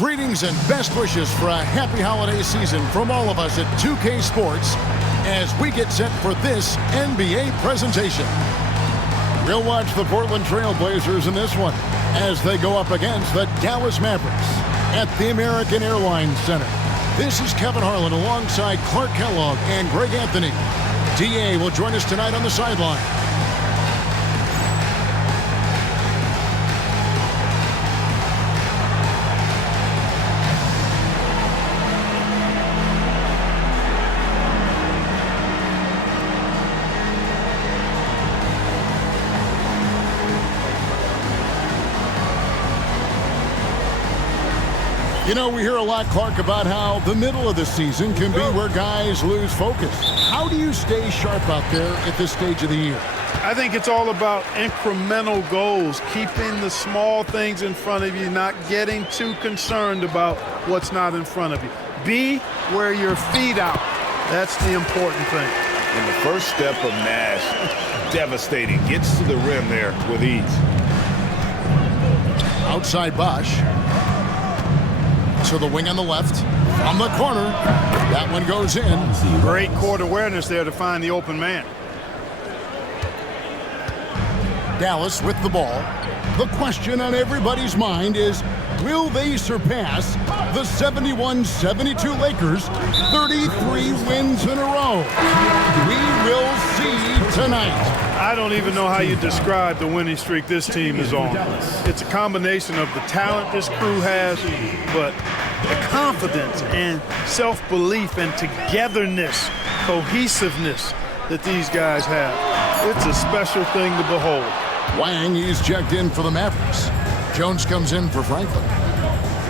Greetings and best wishes for a happy holiday season from all of us at 2K Sports as we get set for this NBA presentation. We'll watch the Portland Trail Blazers in this one as they go up against the Dallas Mavericks at the American Airlines Center. This is Kevin Harlan alongside Clark Kellogg and Greg Anthony. DA will join us tonight on the sideline. You know, we hear a lot, Clark, about how the middle of the season can be where guys lose focus. How do you stay sharp out there at this stage of the year? I think it's all about incremental goals, keeping the small things in front of you, not getting too concerned about what's not in front of you. Be where your feet out. That's the important thing. And the first step of Nash, devastating, gets to the rim there with ease. Outside Bosch. To the wing on the left, from the corner, that one goes in. Great court awareness there to find the open man. Dallas with the ball. The question on everybody's mind is, will they surpass the 71-72 Lakers, 33 wins in a row? We will see tonight. I don't even know how you describe the winning streak this team is on. It's a combination of the talent this crew has, but the confidence and self-belief and togetherness, cohesiveness that these guys have. It's a special thing to behold. Wang, he's checked in for the Mavericks. Jones comes in for Franklin.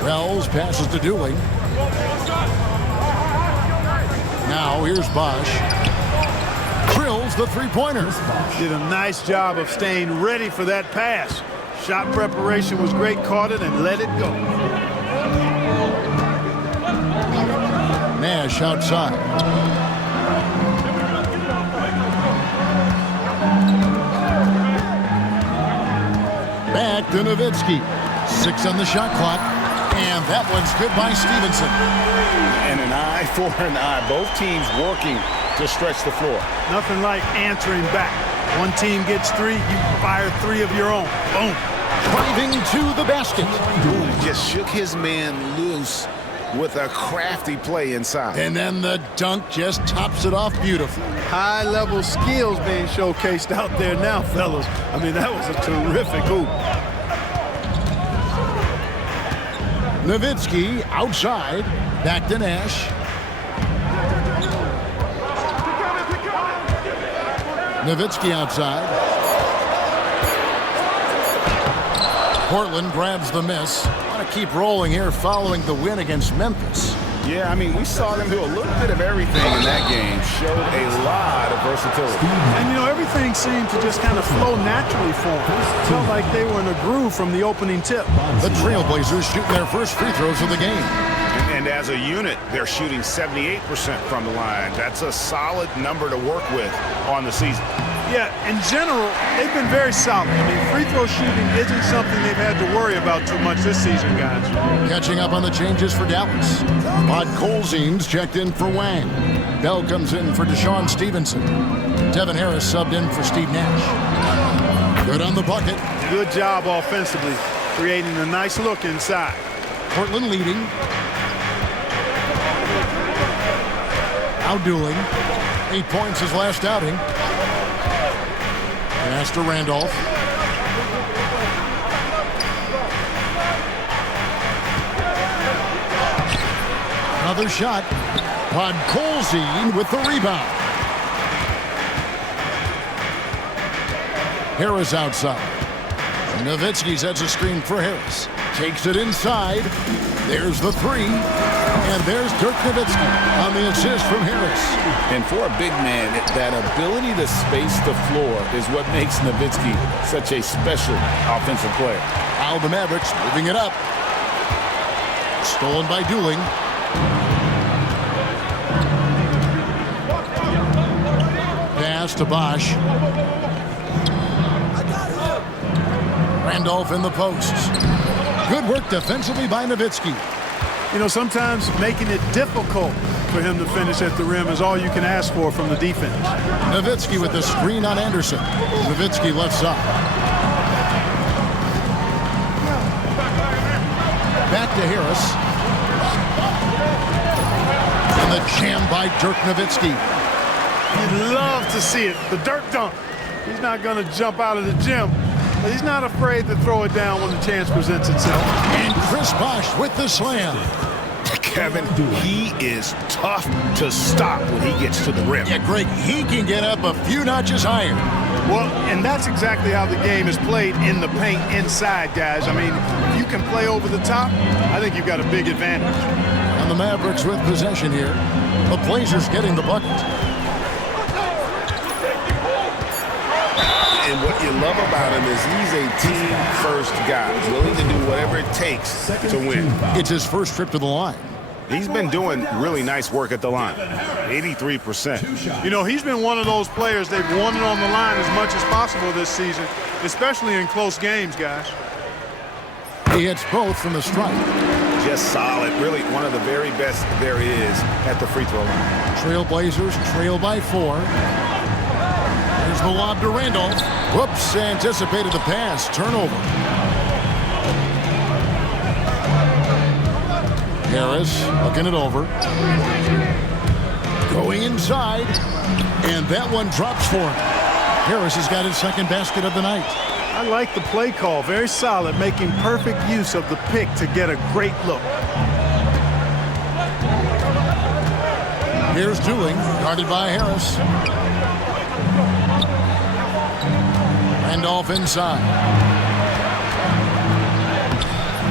Wells passes to Dooley. Now here's Bosch. Drills the three-pointer. Did a nice job of staying ready for that pass. Shot preparation was great, caught it and let it go. Nash outside. Back to Nowitzki. 6 on the shot clock. And that one's good by Stevenson. And an eye for an eye. Both teams working to stretch the floor. Nothing like answering back. One team gets 3, you fire 3 of your own. Boom. Driving to the basket. Just shook his man loose with a crafty play inside. And then the dunk just tops it off beautifully. High-level skills being showcased out there now, fellas. I mean, that was a terrific hoop. Nowitzki outside. Back to Nash. Nowitzki outside. Portland grabs the miss. Want to keep rolling here following the win against Memphis. Yeah, I mean, we saw them do a little bit of everything in that game. Showed a lot of versatility. And, you know, everything seemed to just kind of flow naturally for them. Felt like they were in a groove from the opening tip. The Trailblazers shooting their first free throws of the game. And as a unit, they're shooting 78% from the line. That's a solid number to work with on the season. Yeah, in general, they've been very solid. I mean, free throw shooting isn't something they've had to worry about too much this season, guys. Catching up on the changes for Dallas. Podkolzien's checked in for Wang. Bell comes in for Deshaun Stevenson. Devin Harris subbed in for Steve Nash. Good on the bucket. Good job offensively, creating a nice look inside. Portland leading. Now Dooley. 8 points his last outing. Pass to Randolph. Another shot. Podkolzien with the rebound. Harris outside. Nowitzki sets a screen for Harris. Takes it inside. There's the 3. And there's Dirk Nowitzki on the assist from Harris. And for a big man, that ability to space the floor is what makes Nowitzki such a special offensive player. Now the Mavericks moving it up. Stolen by Dooley. Pass to Bosch. Randolph in the posts. Good work defensively by Nowitzki. You know, sometimes making it difficult for him to finish at the rim is all you can ask for from the defense. Nowitzki with the screen on Anderson. Nowitzki left side. Back to Harris. And the jam by Dirk Nowitzki. You'd love to see it. The Dirk dunk. He's not going to jump out of the gym, but he's not afraid to throw it down when the chance presents itself. And Chris Bosh with the slam. Kevin, he is tough to stop when he gets to the rim. Yeah, Greg, he can get up a few notches higher. Well, and that's exactly how the game is played in the paint inside, guys. I mean, if you can play over the top, I think you've got a big advantage. And the Mavericks with possession here. The Blazers getting the bucket. And what you love about him is he's a team-first guy, willing to do whatever it takes to win. It's his first trip to the line. He's been doing really nice work at the line, 83%. You know, he's been one of those players they've wanted on the line as much as possible this season, especially in close games, guys. He hits both from the stripe. Just solid, really one of the very best there is at the free throw line. Trail Blazers trail by 4. Here's the lob to Randolph. Whoops, anticipated the pass. Turnover. Harris looking it over. Going inside. And that one drops for him. Harris has got his second basket of the night. I like the play call. Very solid, making perfect use of the pick to get a great look. Here's Dooling, guarded by Harris. Randolph inside.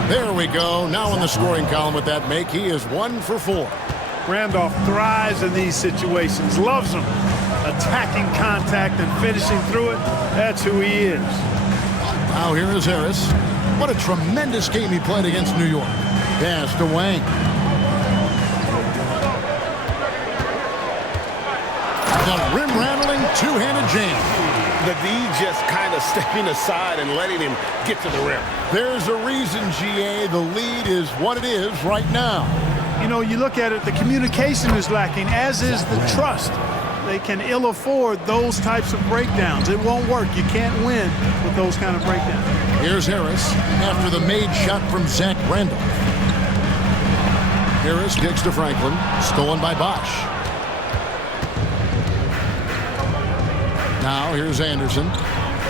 There we go. Now in the scoring column with that make. He is 1 for 4. Randolph thrives in these situations, loves them. Attacking contact and finishing through it, that's who he is. Now here is Harris. What a tremendous game he played against New York. Pass to Wang. The rim-rattling two-handed jam. The D just kind of stepping aside and letting him get to the rim. There's a reason, GA, the lead is what it is right now. You know, you look at it, the communication is lacking, as is the trust. They can ill afford those types of breakdowns. It won't work. You can't win with those kind of breakdowns. Here's Harris after the made shot from Zach Randolph. Harris kicks to Franklin, stolen by Bosh. Now here's Anderson.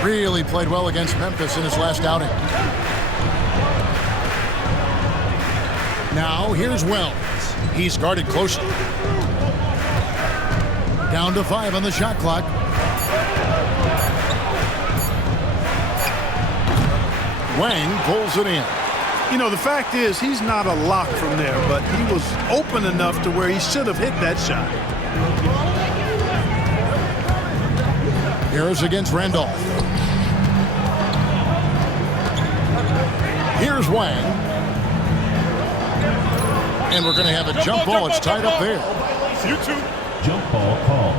Really played well against Memphis in his last outing. Now here's Wells. He's guarded closely. Down to 5 on the shot clock. Wang pulls it in. You know, the fact is he's not a lock from there, but he was open enough to where he should have hit that shot. Harris against Randolph. Here's Wang. And we're going to have a jump ball. It's tied up there. Jump ball call.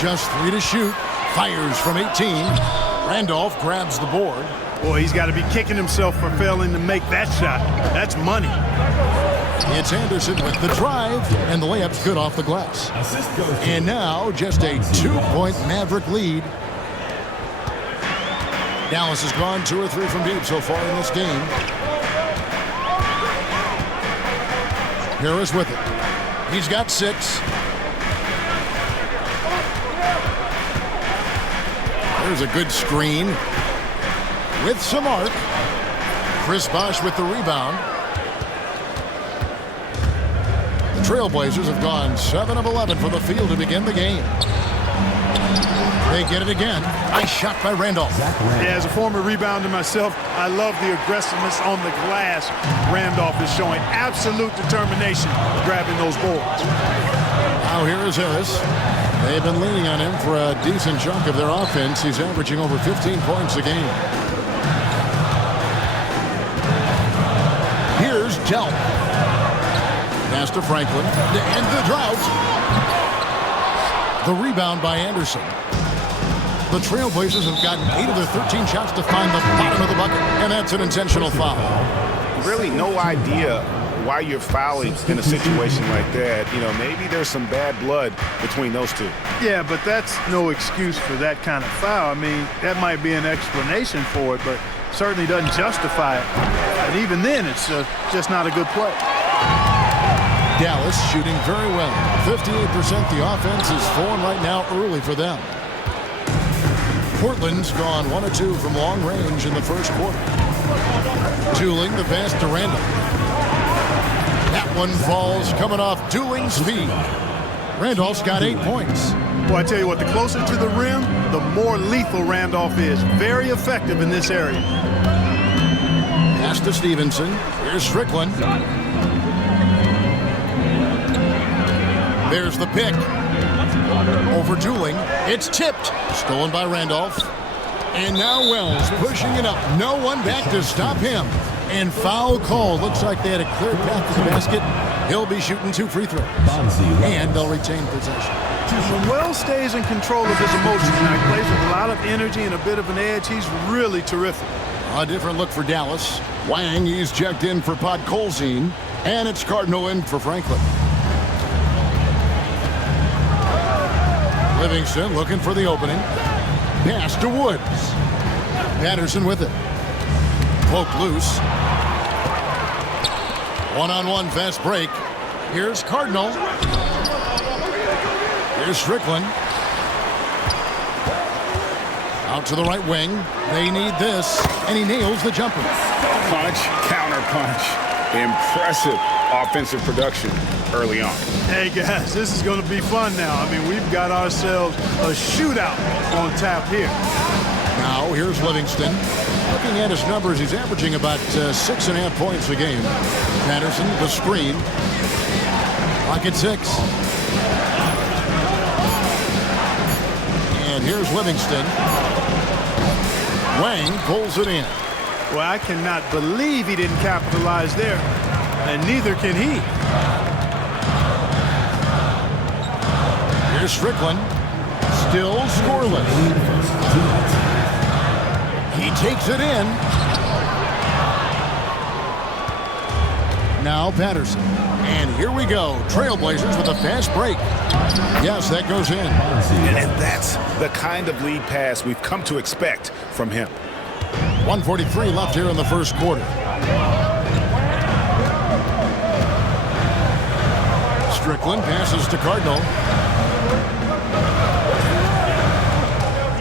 Just 3 to shoot. Fires from 18. Randolph grabs the board. Boy, he's got to be kicking himself for failing to make that shot. That's money. It's Anderson with the drive, and the layup's good off the glass. And now just a 2-point Maverick lead. Dallas has gone 2 or 3 from deep so far in this game. Harris with it. He's got 6. There's a good screen. With some arc. Chris Bosh with the rebound. The Trailblazers have gone 7 of 11 for the field to begin the game. They get it again. Nice shot by Randolph. Yeah, as a former rebounder myself, I love the aggressiveness on the glass. Randolph is showing absolute determination grabbing those boards. Now here is Harris. They've been leaning on him for a decent chunk of their offense. He's averaging over 15 points a game. Here's Delp. Pass to Franklin to end the drought. The rebound by Anderson. The Trailblazers have gotten 8 of their 13 shots to find the bottom of the bucket, and that's an intentional foul. Really no idea why you're fouling in a situation like that. You know, maybe there's some bad blood between those two. Yeah, but that's no excuse for that kind of foul. I mean, that might be an explanation for it, but certainly doesn't justify it. And even then, it's just not a good play. Dallas shooting very well. 58%. The offense is flowing right now early for them. Portland's gone 1 of 2 from long range in the first quarter. Dooling the pass to Randall. That one falls coming off Dooling's feet. Randolph's got 8 points. Well, I tell you what, the closer to the rim, the more lethal Randolph is. Very effective in this area. Pass to Stevenson. Here's Strickland. There's the pick. Over Dooling. It's tipped. Stolen by Randolph. And now Wells pushing it up. No one back to stop him. And foul call. Looks like they had a clear path to the basket. He'll be shooting 2 free throws. And they'll retain possession. When Wells stays in control of his emotions and he plays with a lot of energy and a bit of an edge, he's really terrific. A different look for Dallas. Wang, he's checked in for Podkolzin. And it's Cardinal in for Franklin. Livingston looking for the opening. Pass to Woods. Patterson with it. Poke loose. One-on-one fast break. Here's Cardinal. Here's Strickland. Out to the right wing. They need this. And he nails the jumper. Punch, counter punch. Impressive offensive production early on. Hey, guys, this is going to be fun now. I mean, we've got ourselves a shootout on tap here. Now, here's Livingston. Looking at his numbers, he's averaging about 6.5 points a game. Patterson, the screen. Pocket 6. And here's Livingston. Wang pulls it in. Well, I cannot believe he didn't capitalize there, and neither can he. Here's Strickland. Still scoreless. He takes it in. Now Patterson. And here we go. Trailblazers with a fast break. Yes, that goes in. And that's the kind of lead pass we've come to expect from him. 1:43 left here in the first quarter. Strickland passes to Cardinal.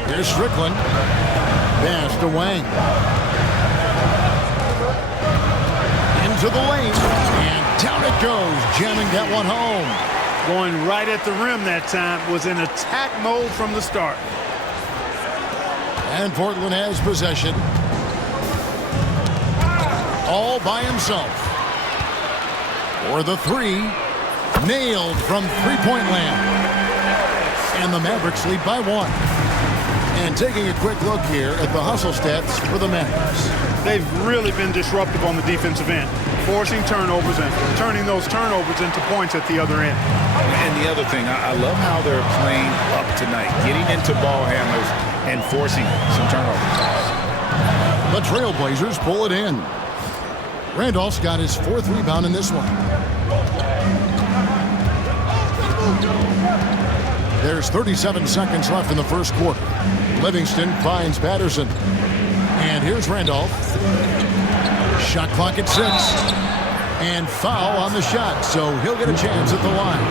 Here's Strickland. Pass to Wang. Into the lane. And down it goes, jamming that one home. Going right at the rim that time, was in attack mode from the start. And Portland has possession. All by himself. For the 3. Nailed from three-point land. And the Mavericks lead by 1. And taking a quick look here at the hustle stats for the Mavericks. They've really been disruptive on the defensive end, forcing turnovers and turning those turnovers into points at the other end. And the other thing, I love how they're playing up tonight, getting into ball handlers and forcing some turnovers. The Trailblazers pull it in. Randolph's got his 4th rebound in this one. There's 37 seconds left in the first quarter. Livingston finds Patterson. And here's Randolph. Shot clock at 6. And foul on the shot, so he'll get a chance at the line.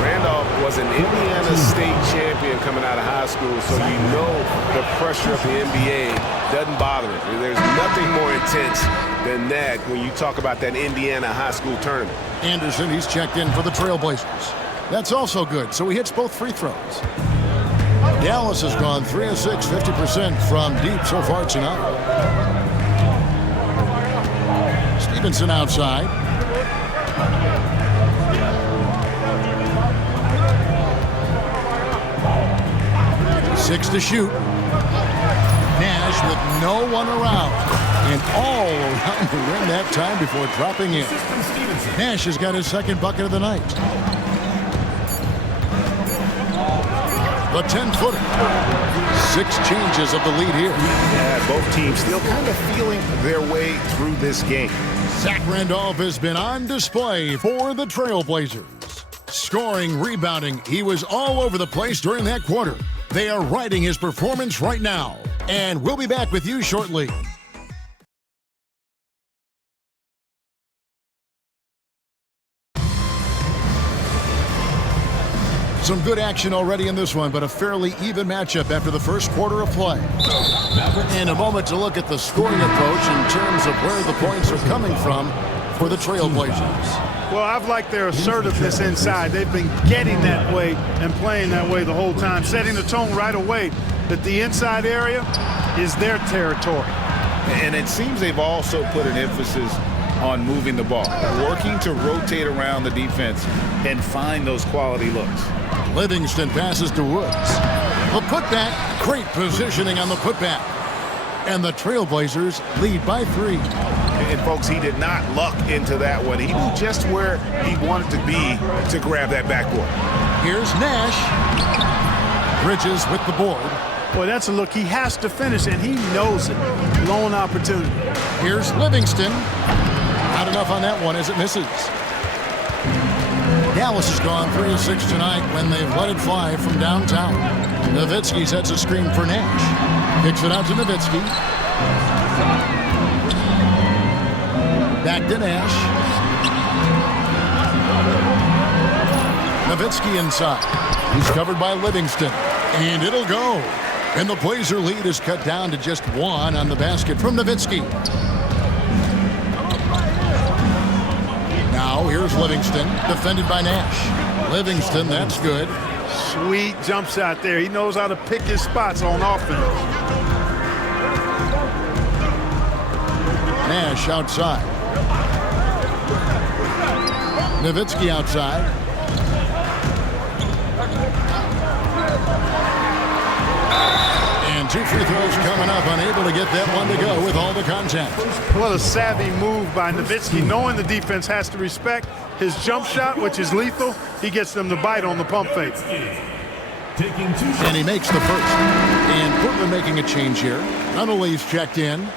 Randolph was an Indiana State champion coming out of high school, so you know the pressure of the NBA doesn't bother him. There's nothing more intense than that when you talk about that Indiana high school tournament. Anderson, he's checked in for the Trailblazers. That's also good, so he hits both free throws. Dallas has gone 3 of 6, 50% from deep so far tonight. Stevenson outside. Six to shoot. Nash with no one around. And all around the rim that time before dropping in. Nash has got his 2nd bucket of the night. the 10-footer. 6 changes of the lead here. Yeah, both teams still kind of feeling their way through this game. Zach Randolph has been on display for the Trailblazers. Scoring, rebounding, he was all over the place during that quarter. They are riding his performance right now. And we'll be back with you shortly. Some good action already in this one, but a fairly even matchup after the first quarter of play. In a moment to look at the scoring approach in terms of where the points are coming from for the Trailblazers. Well, I've liked their assertiveness inside. They've been getting that way and playing that way the whole time, setting the tone right away that the inside area is their territory. And it seems they've also put an emphasis on moving the ball, working to rotate around the defense and find those quality looks. Livingston passes to Woods. The putback, great positioning on the putback. And the Trailblazers lead by 3. And folks, he did not luck into that one. He knew just where he wanted to be to grab that backboard. Here's Nash. Bridges with the board. Boy, that's a look he has to finish, and he knows it. Lone opportunity. Here's Livingston. Not enough on that one as it misses. Dallas has gone 3 of 6 tonight when they've let it fly from downtown. Nowitzki sets a screen for Nash. Kicks it out to Nowitzki. Back to Nash. Nowitzki inside. He's covered by Livingston. And it'll go. And the Blazer lead is cut down to just 1 on the basket from Nowitzki. Now here's Livingston, defended by Nash. Livingston, that's good. Sweet jump shot there. He knows how to pick his spots on offense. Nash outside. Nowitzki outside. And 2 free throws coming up, unable to get that one to go with all the contact. What a savvy move by Nowitzki, knowing the defense has to respect his jump shot, which is lethal. He gets them to bite on the pump fake. And he makes the first. And Portland making a change here. Nunnally's checked in.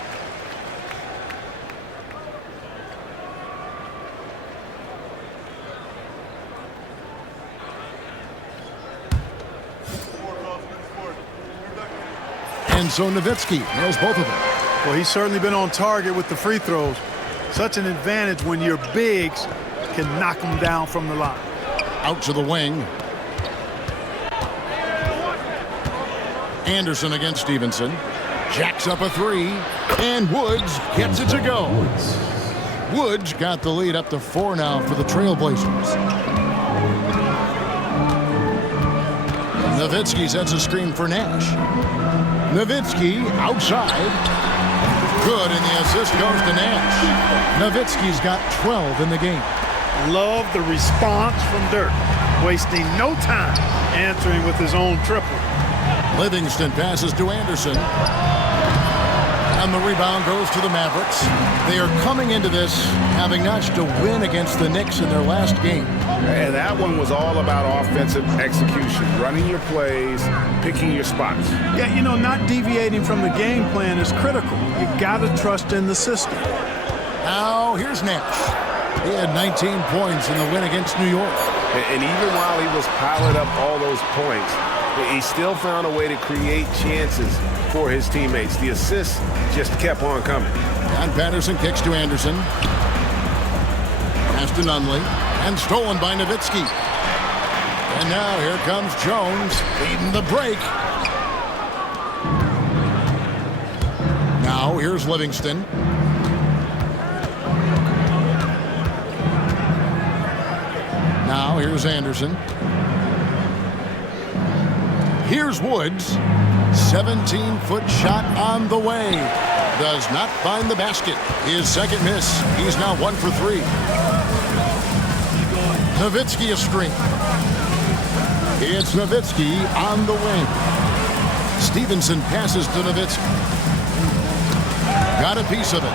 And so Nowitzki nails both of them. Well, he's certainly been on target with the free throws. Such an advantage when your bigs can knock them down from the line. Out to the wing. Anderson against Stevenson. Jacks up a 3. And Woods gets it to go. Woods got the lead up to 4 now for the Trailblazers. Nowitzki sets a screen for Nash. Nowitzki outside. Good, and the assist goes to Nash. Nowitzki's got 12 in the game. Love the response from Dirk. Wasting no time answering with his own triple. Livingston passes to Anderson. And the rebound goes to the Mavericks. They are coming into this having notched a win against the Knicks in their last game. And that one was all about offensive execution, running your plays, picking your spots. Yeah, you know, not deviating from the game plan is critical. You got to trust in the system. Now, here's Nash. He had 19 points in the win against New York. And even while he was piling up all those points, he still found a way to create chances for his teammates. The assists just kept on coming. John Patterson kicks to Anderson. Pass to Nunley. And stolen by Nowitzki. And now here comes Jones leading the break. Now here's Livingston. Now here's Anderson. Here's Woods. 17-foot shot on the way. Does not find the basket. His second miss. He's now 1 for 3. Nowitzki a screen. It's Nowitzki on the wing. Stevenson passes to Nowitzki. Got a piece of it.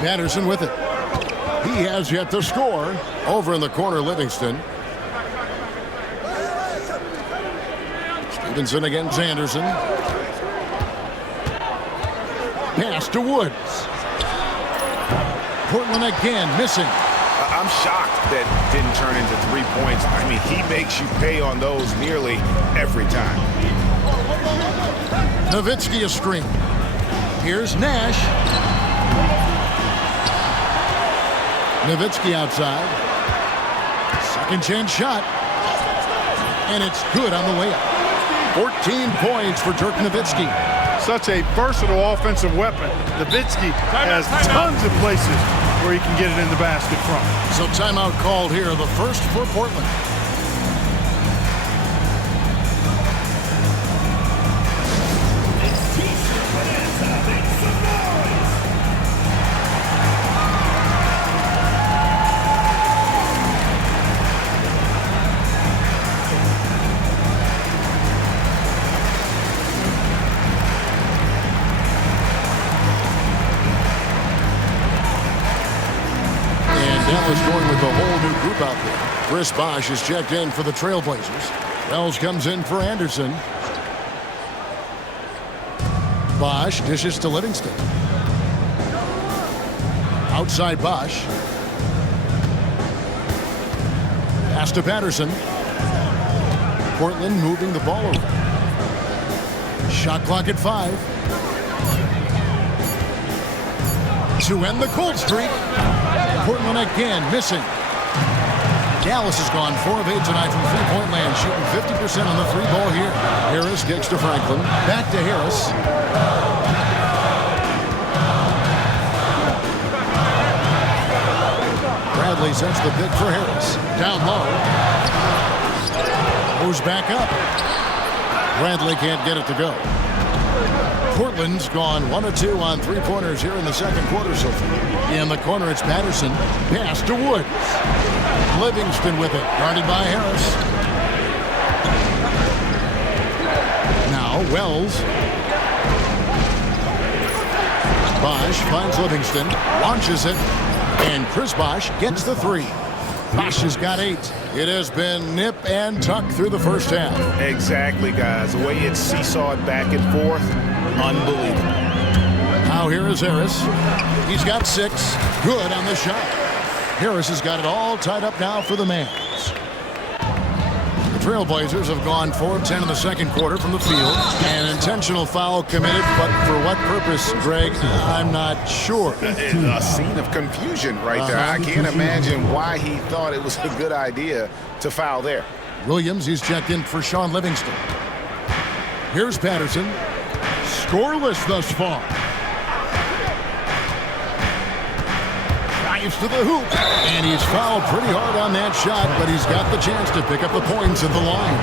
Patterson with it. He has yet to score. Over in the corner, Livingston. Stevenson against Anderson. Pass to Woods. Portland again missing. I'm shocked that didn't turn into 3 points. I mean, he makes you pay on those nearly every time. Nowitzki a screen. Here's Nash. Nowitzki outside. Second chance shot. And it's good on the way up. 14 points for Dirk Nowitzki. Such a versatile offensive weapon. Nowitzki has tons of places where he can get it in the basket from. So timeout called here, the first for Portland. Dallas going with a whole new group out there. Chris Bosh is checked in for the Trailblazers. Wells comes in for Anderson. Bosh dishes to Livingston. Outside Bosh. Pass to Patterson. Portland moving the ball over. Shot clock at 5. To end the cold streak. Portland again missing. Dallas has gone 4 of 8 tonight from three-point land, shooting 50% on the three ball here. Harris kicks to Franklin. Back to Harris. Bradley sets the pick for Harris. Down low. Goes back up. Bradley can't get it to go. Portland's gone 1 of 2 on three-pointers here in the second quarter so far. In the corner, it's Patterson. Pass to Woods. Livingston with it, guarded by Harris. Now Wells. Bosh finds Livingston, launches it, and Chris Bosh gets the 3. Bosh has got 8. It has been nip and tuck through the first half. Exactly, guys. The way it's seesawed back and forth, unbelievable. Now here is Harris. He's got 6. Good on the shot. Harris has got it all tied up now for the Mavs. The Trailblazers have gone 4 of 10 in the second quarter from the field. An intentional foul committed, but for what purpose, Greg, I'm not sure. A scene of confusion right there. I can't imagine why he thought it was a good idea to foul there. Williams, he's checked in for Sean Livingston. Here's Patterson. Scoreless thus far. Drives to the hoop. And he's fouled pretty hard on that shot, but he's got the chance to pick up the points at the line.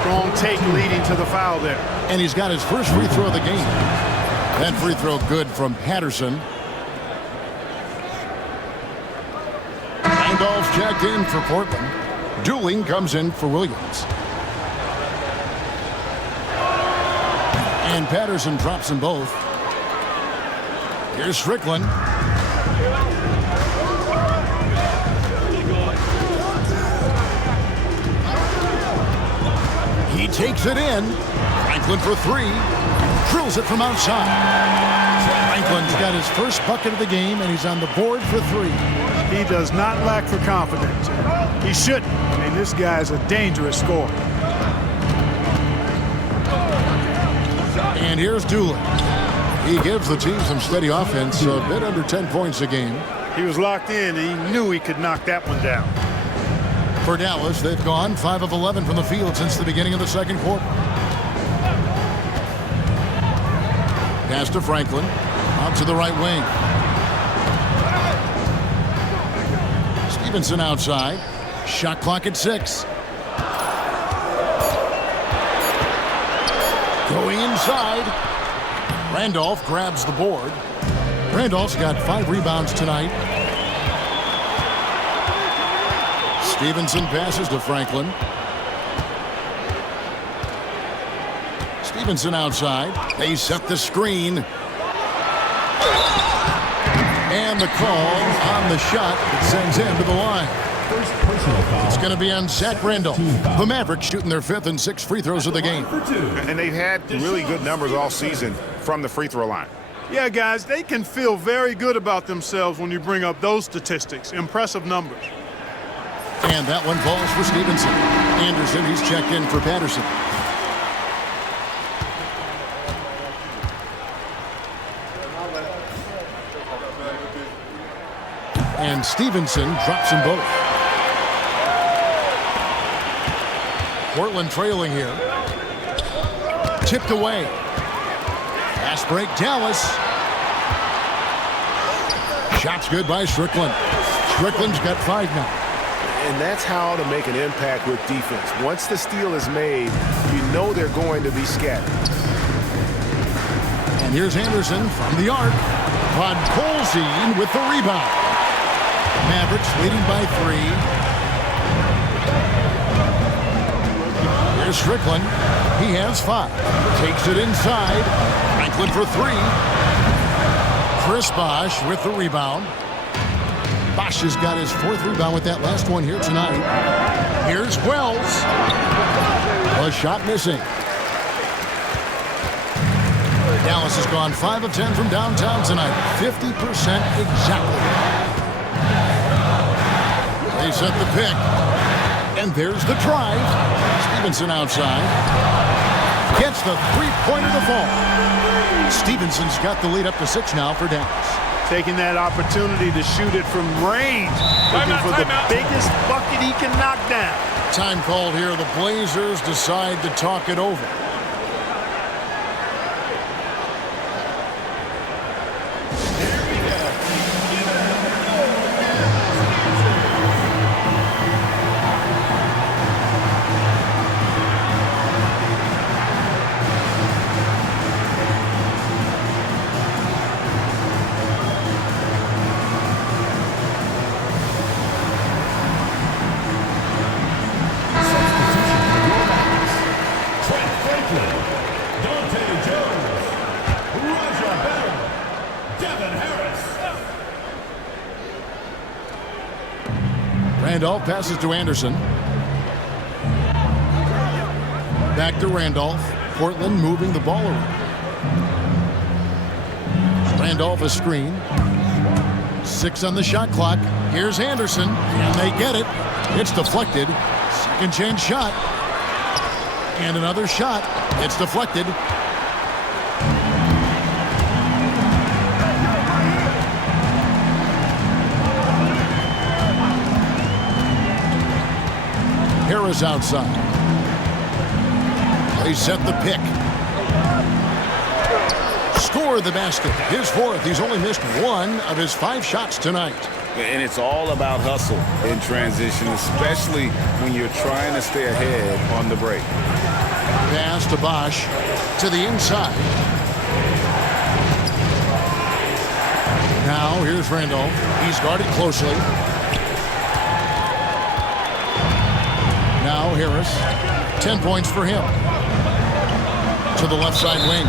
Strong take leading to the foul there. And he's got his first free throw of the game. That free throw good from Patterson. Randolph's checked in for Portland. Dooling comes in for Williams. And Patterson drops them both. Here's Strickland. He takes it in. Franklin for 3. Drills it from outside. Franklin's got his first bucket of the game, and he's on the board for 3. He does not lack for confidence. He shouldn't. I mean, this guy's a dangerous scorer. And here's Doolin. He gives the team some steady offense, a bit under 10 points a game. He was locked in, and he knew he could knock that one down. For Dallas, they've gone 5 of 11 from the field since the beginning of the second quarter. Pass to Franklin. Out to the right wing. Stevenson outside. Shot clock at 6. Going inside. Randolph grabs the board. Randolph's got 5 rebounds tonight. Stevenson passes to Franklin. Stevenson outside. They set the screen. And the call on the shot that sends him to the line. First personal foul. It's going to be on Zach Randolph. The Mavericks shooting their 5th and 6th free throws of the game. And they've had really good numbers all season from the free throw line. Yeah, guys, they can feel very good about themselves when you bring up those statistics. Impressive numbers. And that one falls for Stevenson. Anderson, he's checked in for Patterson. And Stevenson drops them both. Portland trailing here. Tipped away. Fast break, Dallas. Shots good by Strickland. Strickland's got 5 now. And that's how to make an impact with defense. Once the steal is made, you know they're going to be scattered. And here's Anderson from the arc. Podkolzin with the rebound. Mavericks leading by 3. Here's Strickland. He has 5. Takes it inside. Franklin for 3. Chris Bosh with the rebound. Bosh has got his 4th rebound with that last one here tonight. Here's Wells. A shot missing. Dallas has gone 5 of 10 from downtown tonight. 50% exactly. They set the pick. And there's the drive. Stevenson outside. Gets the 3-pointer to fall. Stevenson's got the lead up to 6 now for Dallas. Taking that opportunity to shoot it from range. Looking for the biggest bucket he can knock down. Time called here. The Blazers decide to talk it over. Randolph passes to Anderson. Back to Randolph. Portland moving the ball around. Randolph a screen. 6 on the shot clock. Here's Anderson, and they get it. It's deflected. Second chance shot. And another shot. It's deflected. Harris outside. They set the pick. Score the basket. His 4th. He's only missed 1 of his 5 shots tonight. And it's all about hustle in transition, especially when you're trying to stay ahead on the break. Pass to Bosh to the inside. Now here's Randolph. He's guarded closely. Now Harris. 10 points for him. To the left side wing.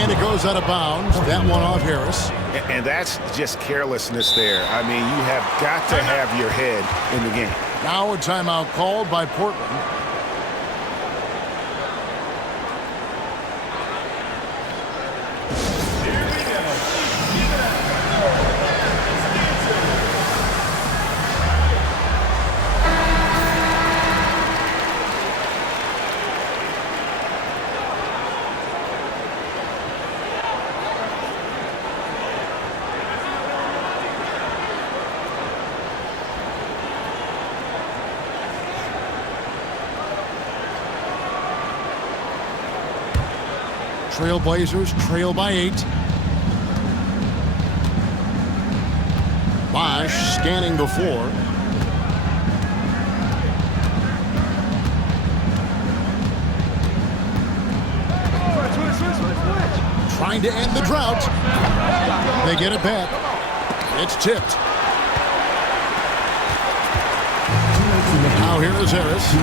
And it goes out of bounds. That one off Harris. And that's just carelessness there. I mean, you have got to have your head in the game. Now a timeout called by Portland. Trailblazers trail by 8. Bosh scanning the floor. Trying to end the drought. They get it back. It's tipped. Now here is Harris.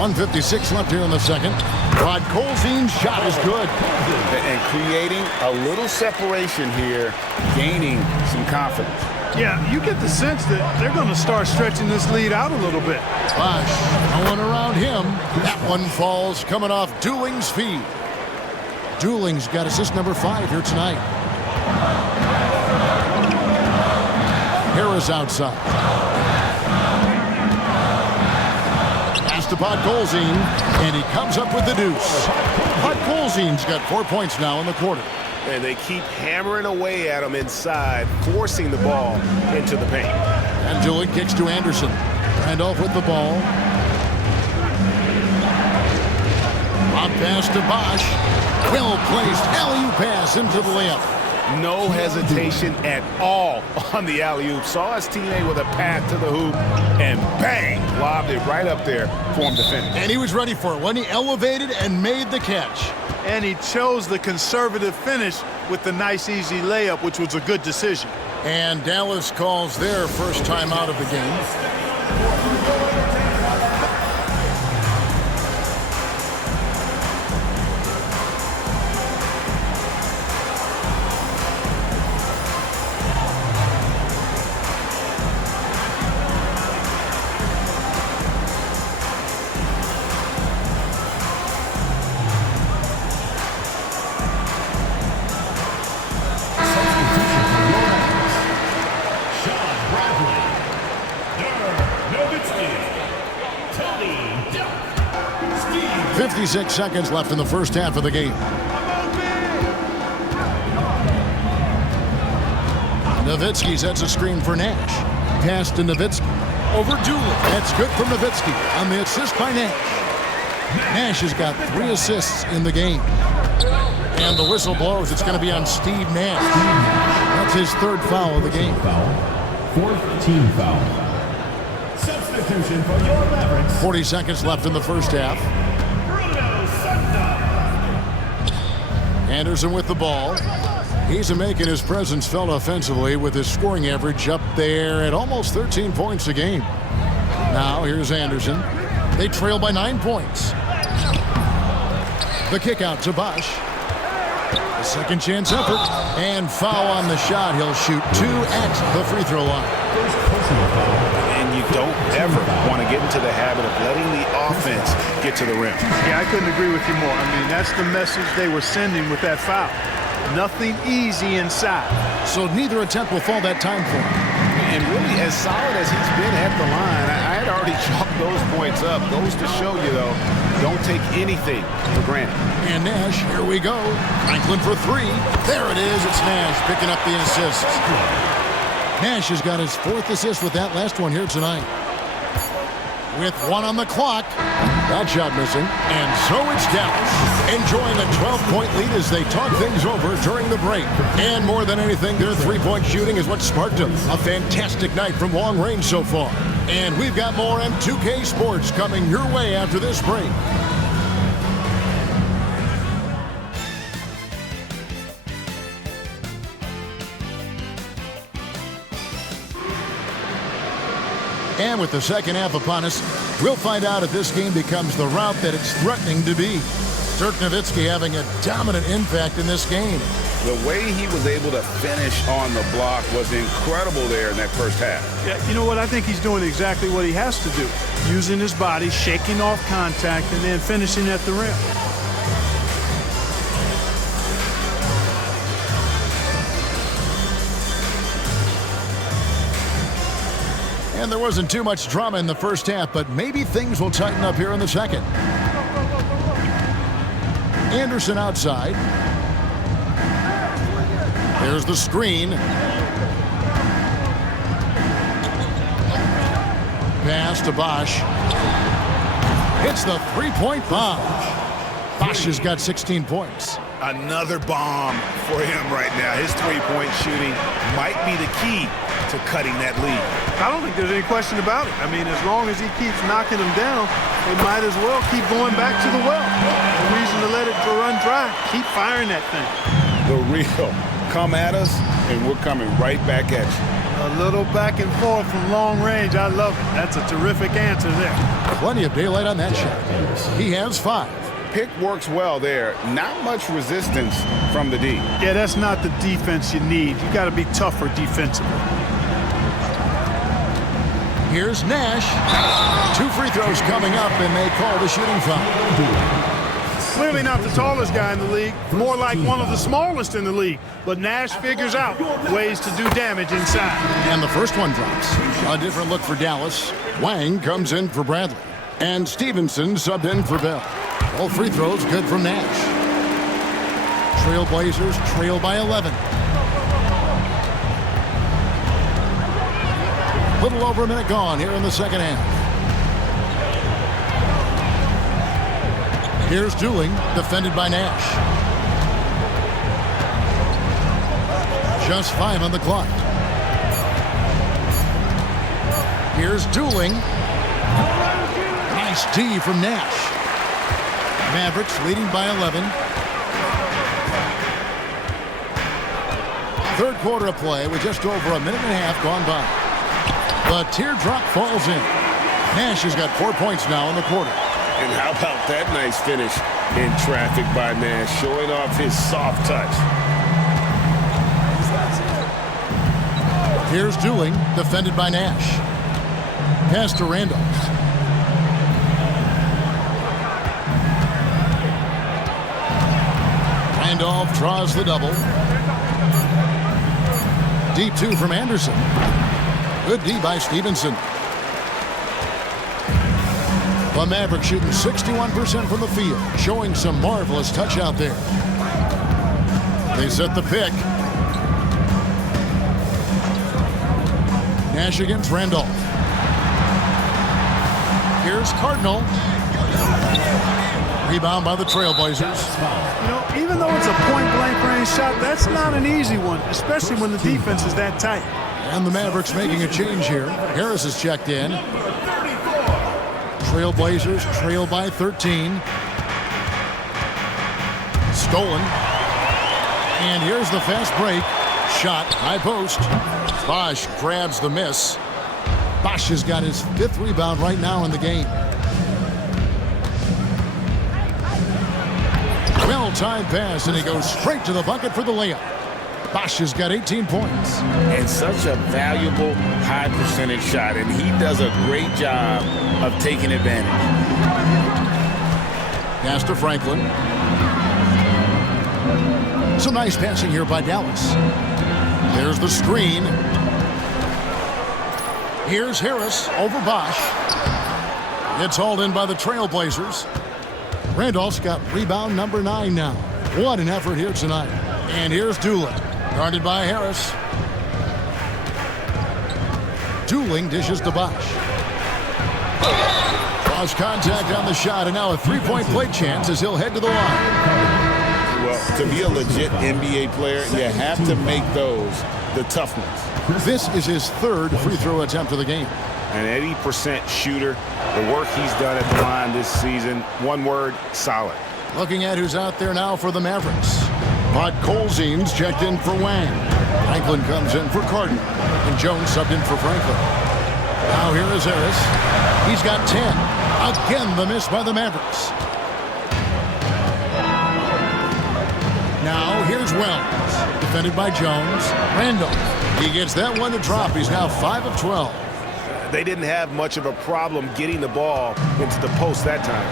1:56 left here in the second. Colzine's shot is good. And creating a little separation here, gaining some confidence. Yeah, you get the sense that they're going to start stretching this lead out a little bit. Bosch going around him. That one falls coming off Dooling's feed. Dooling's got assist number 5 here tonight. Harris outside. Pass to Podkolzin, and he comes up with the deuce. Podkolzin's got 4 points now in the quarter. And they keep hammering away at him inside, forcing the ball into the paint. And Dooling kicks to Anderson. Randolph with the ball. Up pass to Bosch. Well placed alley-oop pass into the layup. No hesitation at all on the alley-oop. Saw his teammate with a path to the hoop, and bang, lobbed it right up there for him to finish. And he was ready for it when he elevated and made the catch. And he chose the conservative finish with the nice, easy layup, which was a good decision. And Dallas calls their first time out of the game. Six seconds left in the first half of the game. Nowitzki sets a screen for Nash. Pass to Nowitzki. Over Doolin. That's good from Nowitzki on the assist by Nash. Nash has got 3 assists in the game. And the whistle blows. It's going to be on Steve Nash. That's his 3rd foul of the game. 4th team foul. Substitution for your Mavericks. 40 seconds left in the first half. Anderson with the ball. He's making his presence felt offensively with his scoring average up there at almost 13 points a game. Now here's Anderson. They trail by 9 points. The kick out to Bosch. A second chance effort and foul on the shot. He'll shoot 2 at the free throw line. And you don't ever want to get into the habit of letting the offense get to the rim. Yeah, I couldn't agree with you more. I mean, that's the message they were sending with that foul. Nothing easy inside. So neither attempt will fall that time for him. And really, as solid as he's been at the line, I had already chalked those points up. Goes to show you, though, don't take anything for granted. And Nash, here we go. Franklin for 3. There it is. It's Nash picking up the assist. Nash has got his 4th assist with that last one here tonight. With 1 on the clock. That shot missing. And so it's Dallas enjoying a 12-point lead as they talk things over during the break. And more than anything, their 3-point shooting is what sparked them. A fantastic night from long range so far. And we've got more M2K Sports coming your way after this break. And with the second half upon us, we'll find out if this game becomes the route that it's threatening to be. Dirk Nowitzki having a dominant impact in this game. The way he was able to finish on the block was incredible there in that first half. Yeah, you know what? I think he's doing exactly what he has to do. Using his body, shaking off contact, and then finishing at the rim. And there wasn't too much drama in the first half, but maybe things will tighten up here in the second. Anderson outside. There's the screen. Pass to Bosch. Hits the 3-point bomb. Bosch has got 16 points. Another bomb for him right now. His 3-point shooting might be the key to cutting that lead. I don't think there's any question about it. I mean, as long as he keeps knocking them down, they might as well keep going back to the well. No reason to let it run dry. Keep firing that thing. The real. Come at us, and we're coming right back at you. A little back and forth from long range. I love it. That's a terrific answer there. Plenty of daylight on that shot. He has 5. pick works well there. Not much resistance from the D. Yeah, that's not the defense you need. You got to be tougher defensively. Here's Nash. 2 free throws coming up, and they call the shooting foul. Clearly not the tallest guy in the league, more like one of the smallest in the league. But Nash figures out ways to do damage inside. And the first one drops. A different look for Dallas. Wang comes in for Bradley. And Stevenson subbed in for Bell. All free throws good from Nash. Trailblazers trail by 11. Little over a minute gone here in the second half. Here's Dooling, defended by Nash. Just 5 on the clock. Here's Dooling. Nice D from Nash. Mavericks leading by 11. Third quarter of play with just over a minute and a half gone by. The teardrop falls in. Nash has got 4 points now in the quarter. And how about that nice finish in traffic by Nash, showing off his soft touch. Here's Dooling, defended by Nash. Pass to Randolph. Randolph draws the double. Deep 2 from Anderson. Good D by Stevenson. The Mavericks shooting 61% from the field, showing some marvelous touch out there. They set the pick. Nash against Randolph. Here's Cardinal. Rebound by the Trailblazers. You know, even though it's a point-blank range shot, that's not an easy one, especially when the defense is that tight. And the Mavericks making a change here. Harris is checked in. Trailblazers trail by 13. Stolen. And here's the fast break. Shot, high post. Bosch grabs the miss. Bosch has got his 5th rebound right now in the game. Well-timed pass, and he goes straight to the bucket for the layup. Bosch has got 18 points. And such a valuable high percentage shot, and he does a great job of taking advantage. Pass to Franklin. Some nice passing here by Dallas. There's the screen. Here's Harris over Bosch. It's hauled in by the Trailblazers. Randolph's got rebound number 9 now. What an effort here tonight. And here's Dooling. Guarded by Harris. Dooling dishes to Bosch. Lost contact on the shot, and now a 3-point play chance as he'll head to the line. Well, to be a legit NBA player, you have to make those the tough ones. This is his 3rd free throw attempt of the game. An 80% shooter. The work he's done at the line this season, one word, solid. Looking at who's out there now for the Mavericks. Rod Colzine's checked in for Wang. Franklin comes in for Cardinal. And Jones subbed in for Franklin. Now here is Harris. He's got 10. Again, the miss by the Mavericks. Now here's Wells. Defended by Jones. Randolph. He gets that one to drop. He's now 5 of 12. They didn't have much of a problem getting the ball into the post that time.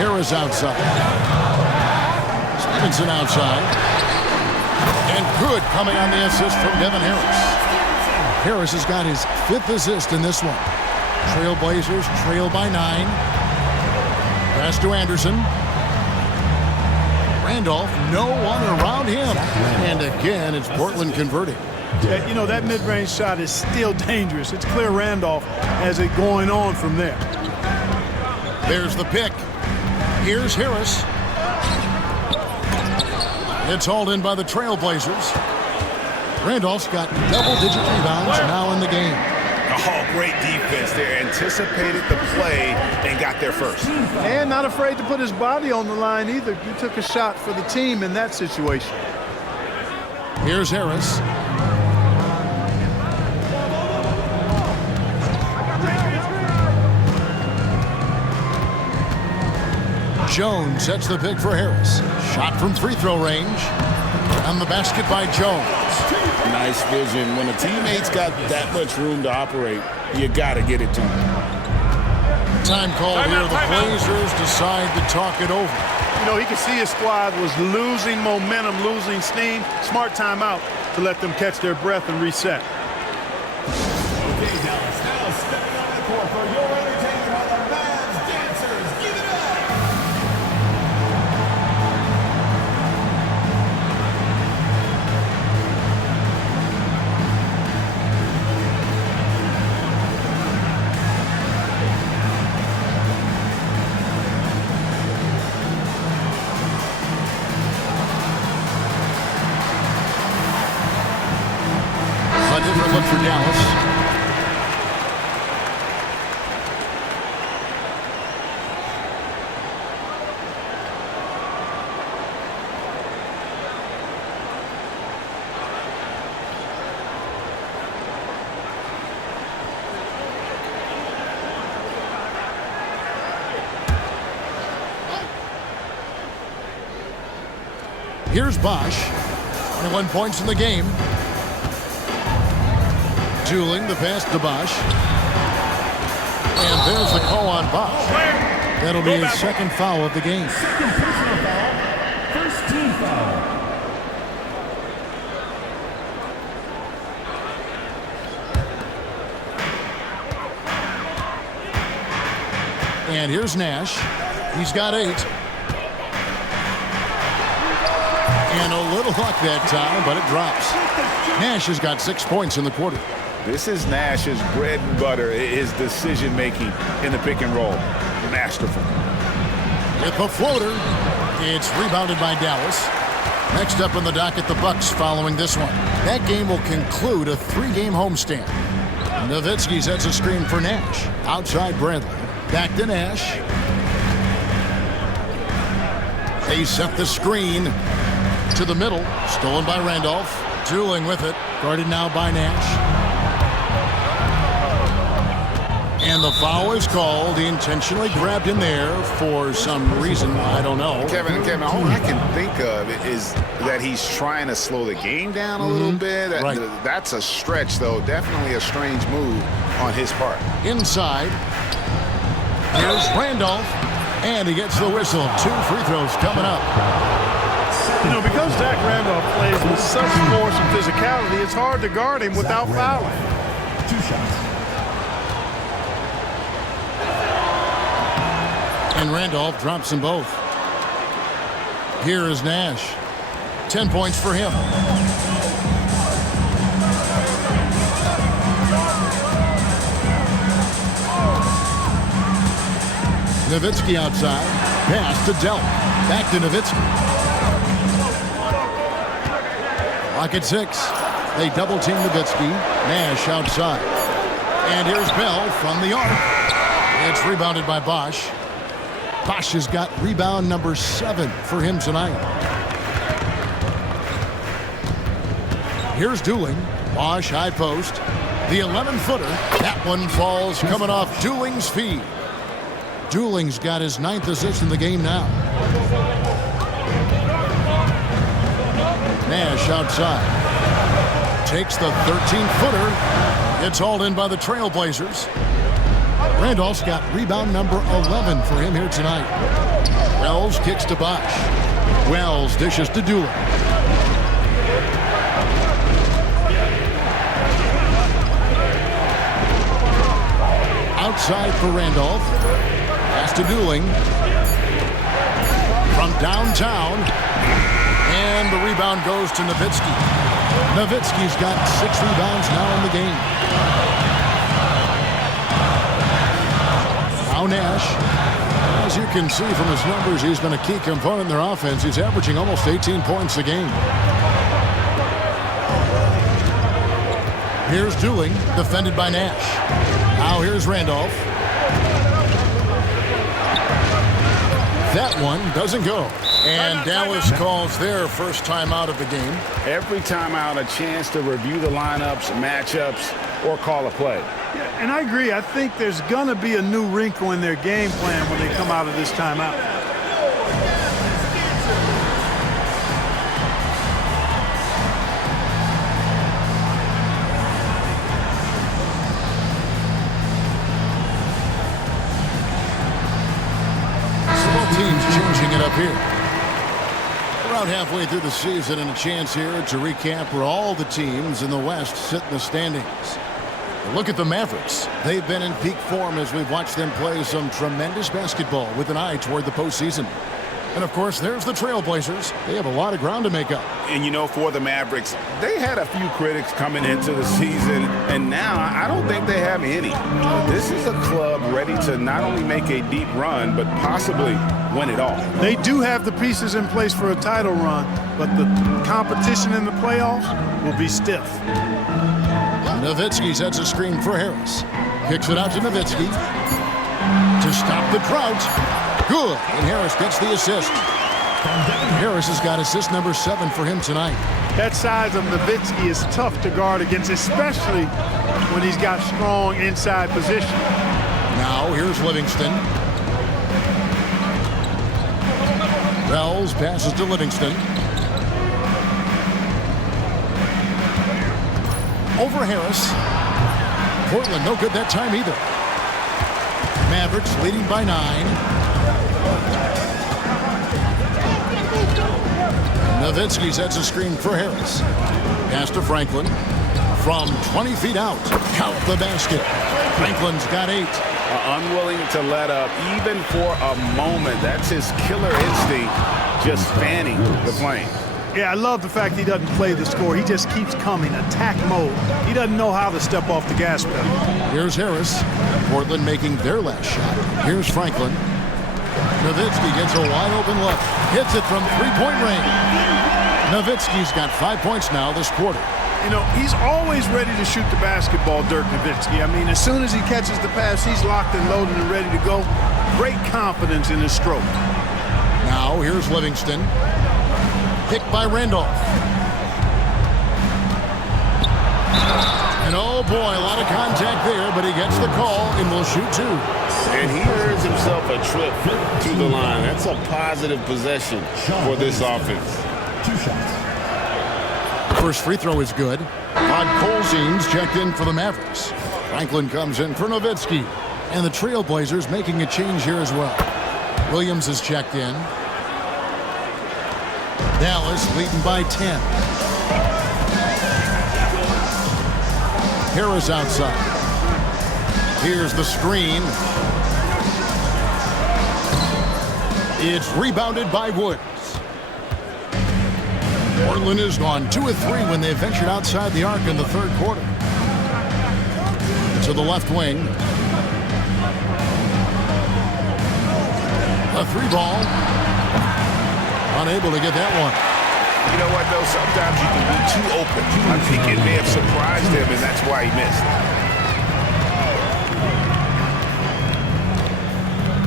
Harris outside. Stevenson outside. And good coming on the assist from Devin Harris. Harris has got his 5th assist in this one. Trailblazers trail by 9. Pass to Anderson. Randolph, no one around him. And again, it's Portland converting. Yeah, you know, that mid-range shot is still dangerous. It's clear Randolph has it going on from there. There's the pick. Here's Harris. It's hauled in by the Trailblazers. Randolph's got double-digit rebounds now in the game. Oh, great defense there. Anticipated the play and got there first. And not afraid to put his body on the line either. He took a shot for the team in that situation. Here's Harris. Jones sets the pick for Harris. Shot from free throw range. On the basket by Jones. Nice vision. When a teammate's got that much room to operate, you got to get it to him. Time called here. The Blazers decide to talk it over. You know, he could see his squad was losing momentum, losing steam. Smart timeout to let them catch their breath and reset. Okay, Dallas, now stepping on the court for your entertainment are the Mavs dancers. Give it up! A different look for Dallas. Here's Bosch. 21 points in the game. Dooling the pass to Bosch. And there's the call on Bosch. That'll be his second foul of the game. Second personal foul. First team foul. And here's Nash. He's got 8. And a little luck that time, but it drops. Nash has got 6 points in the quarter. This is Nash's bread and butter, his decision-making in the pick and roll. Masterful. With the floater, it's rebounded by Dallas. Next up on the docket, the Bucks following this one. That game will conclude a 3-game homestand. Nowitzki sets a screen for Nash. Outside Bradley. Back to Nash. They set the screen to the middle. Stolen by Randolph. Dooling with it. Guarded now by Nash. And the foul is called. He intentionally grabbed him there for some reason. I don't know. Kevin, all I can think of is that he's trying to slow the game down a little bit. That's a stretch, though. Definitely a strange move on his part. Inside. Here's Randolph. And he gets the whistle. 2 free throws coming up. You know, because Zach Randolph plays with such force and physicality, it's hard to guard him without fouling. 2 shots. And Randolph drops them both. Here is Nash. 10 points for him. Nowitzki outside. Pass to Delk. Back to Nowitzki. Lock at 6. They double team Nowitzki. Nash outside. And here's Bell from the arc. It's rebounded by Bosch. Bosch has got rebound number 7 for him tonight. Here's Dooling. Bosch high post. The 11-footer. That one falls coming off Dooling's feet. Dooling's got his 9th assist in the game now. Nash outside. Takes the 13-footer. It's hauled in by the Trailblazers. Randolph's got rebound number 11 for him here tonight. Wells kicks to Bosch. Wells dishes to Dooling. Outside for Randolph. Pass to Dooling. From downtown. And the rebound goes to Nowitzki. Nowitzki's got 6 rebounds now in the game. Nash, as you can see from his numbers, he's been a key component in their offense. He's averaging almost 18 points a game. Here's Dooling, defended by Nash. Now here's Randolph. That one doesn't go. And Dallas calls their first timeout of the game. Every timeout, a chance to review the lineups, matchups, or call a play. Yeah, and I agree. I think there's going to be a new wrinkle in their game plan when they come out of this timeout. it up here. Around halfway through the season, and a chance here to recap where all the teams in the West sit in the standings. Look at the Mavericks. They've been in peak form as we've watched them play some tremendous basketball with an eye toward the postseason. And, of course, there's the Trailblazers. They have a lot of ground to make up. And, you know, for the Mavericks, they had a few critics coming into the season, and now I don't think they have any. This is a club ready to not only make a deep run, but possibly win it all. They do have the pieces in place for a title run, but the competition in the playoffs will be stiff. Nowitzki sets a screen for Harris. Kicks it out to Nowitzki to stop the drought. Good, and Harris gets the assist. Harris has got assist number 7 for him tonight. That size of Nowitzki is tough to guard against, especially when he's got strong inside position. Now here's Livingston. Bells passes to Livingston. Over Harris. Portland no good that time either. Mavericks leading by 9. Nowitzki sets a screen for Harris. Pass to Franklin. From 20 feet out. Count the basket. Franklin's got 8. Unwilling to let up even for a moment. That's his killer instinct, just fanning the flame. Yeah, I love the fact he doesn't play the score. He just keeps coming, attack mode. He doesn't know how to step off the gas pedal. Here's Harris. Portland making their last shot. Here's Franklin. Nowitzki gets a wide open look. Hits it from three-point range. Nowitzki's got 5 points now this quarter. You know, he's always ready to shoot the basketball, Dirk Nowitzki. I mean, as soon as he catches the pass, he's locked and loaded and ready to go. Great confidence in his stroke. Now here's Livingston. Picked by Randolph. And oh boy, a lot of contact there, but he gets the call and will shoot 2. And he earns himself a trip to the line. That's a positive possession for this offense. 2 shots. First free throw is good. Colzine's checked in for the Mavericks. Franklin comes in for Nowitzki. And the Trailblazers making a change here as well. Williams is checked in. Dallas leading by 10. Harris outside. Here's the screen. It's rebounded by Woods. Portland has gone 2 of 3 when they ventured outside the arc in the third quarter. To the left wing. A 3-ball. Unable to get that one. You know what, though? Sometimes you can be too open. I think it may have surprised him, and that's why he missed.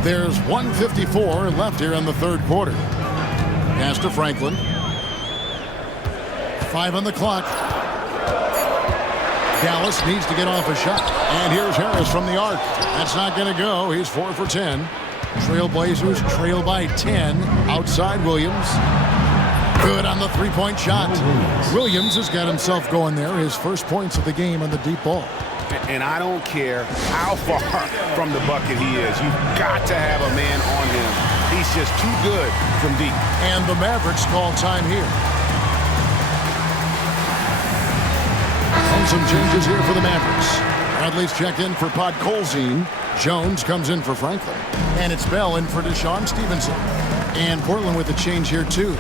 There's 1:54 left here in the third quarter. Pass to Franklin. 5 on the clock. Dallas needs to get off a shot. And here's Harris from the arc. That's not going to go. He's 4 for 10. Trailblazers trail by 10. Outside Williams. Good on the 3-point shot. Williams has got himself going there. His first points of the game on the deep ball. And I don't care how far from the bucket he is. You've got to have a man on him. He's just too good from deep. And the Mavericks call time here. Some changes here for the Mavericks. Bradley's checked in for Colzine. Jones comes in for Franklin. And it's Bell in for Deshaun Stevenson. And Portland with a change here too.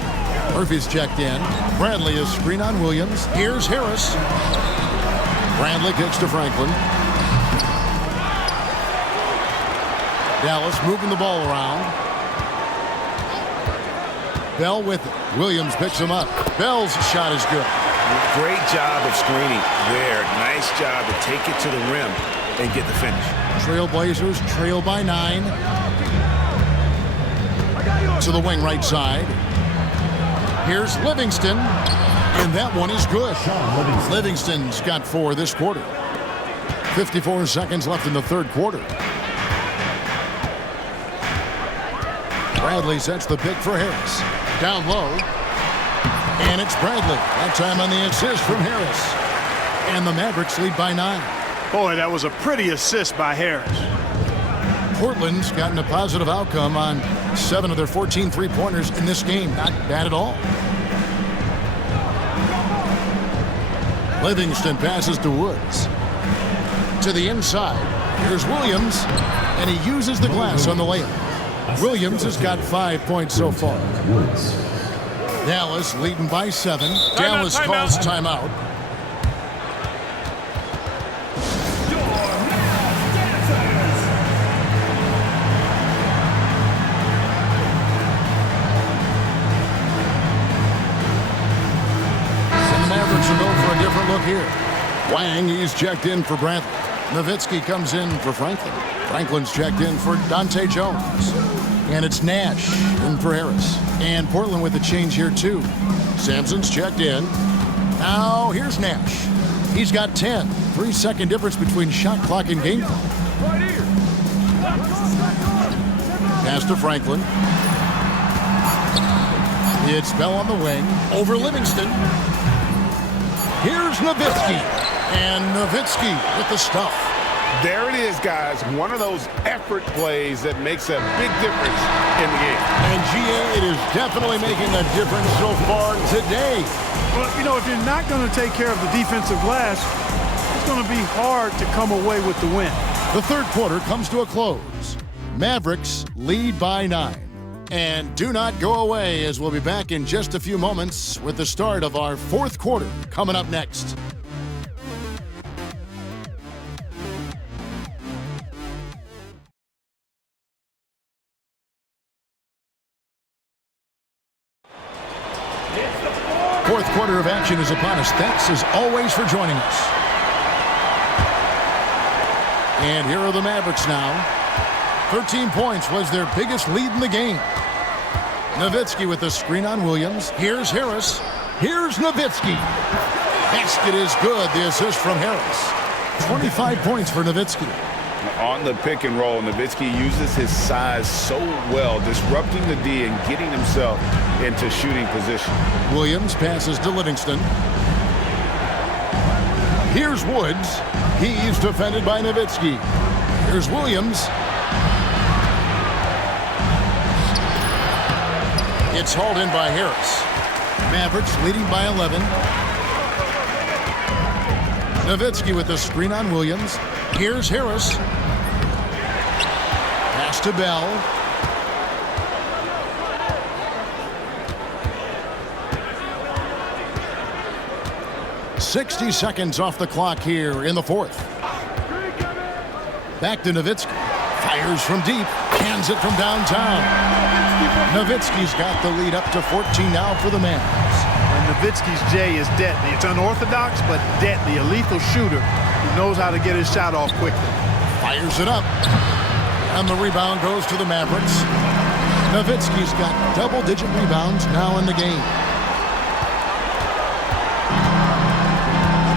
Murphy's checked in. Bradley is screen on Williams. Here's Harris. Bradley kicks to Franklin. Dallas moving the ball around. Bell with it. Williams picks him up. Bell's shot is good. Great job of screening there. Nice job to take it to the rim and get the finish. Trailblazers trail by 9. To the wing right side. Here's Livingston. And that one is good. Livingston's got 4 this quarter. 54 seconds left in the third quarter. Bradley sets the pick for Harris. Down low. And it's Bradley. That time on the assist from Harris. And the Mavericks lead by 9. Boy, that was a pretty assist by Harris. Portland's gotten a positive outcome on 7 of their 14 three-pointers in this game. Not bad at all. Livingston passes to Woods. To the inside. Here's Williams, and he uses the glass on the layup. Williams has got 5 points so far. Dallas leading by 7. Dallas calls timeout. Will go for a different look here. Wang, he's checked in for Brantley. Nowitzki comes in for Franklin. Franklin's checked in for Dante Jones. And it's Nash in for Harris. And Portland with a change here too. Sampson's checked in. Now here's Nash. He's got 10. 3-second difference between shot clock and game clock. Pass to Franklin. It's Bell on the wing. Over Livingston. Here's Nowitzki, and Nowitzki with the stuff. There it is, guys. One of those effort plays that makes a big difference in the game. And GA, it is definitely making a difference so far today. Well, you know, if you're not going to take care of the defensive glass, it's going to be hard to come away with the win. The third quarter comes to a close. Mavericks lead by 9. And do not go away, as we'll be back in just a few moments with the start of our fourth quarter coming up next. Fourth quarter of action is upon us. Thanks as always for joining us. And here are the Mavericks now. 13 points was their biggest lead in the game. Nowitzki with the screen on Williams. Here's Harris. Here's Nowitzki. Basket is good. The assist from Harris. 25 points for Nowitzki. On the pick and roll, Nowitzki uses his size so well, disrupting the D and getting himself into shooting position. Williams passes to Livingston. Here's Woods. He's defended by Nowitzki. Here's Williams. It's hauled in by Harris. Mavericks leading by 11. Nowitzki with the screen on Williams. Here's Harris. Pass to Bell. "60 seconds off the clock here in the fourth. Back to Nowitzki. Fires from deep. Hands it from downtown. Nowitzki's got the lead up to 14 now for the Mavs. And Nowitzki's J is deadly. It's unorthodox, but deadly. A lethal shooter who knows how to get his shot off quickly. Fires it up. And the rebound goes to the Mavericks. Nowitzki's got double-digit rebounds now in the game.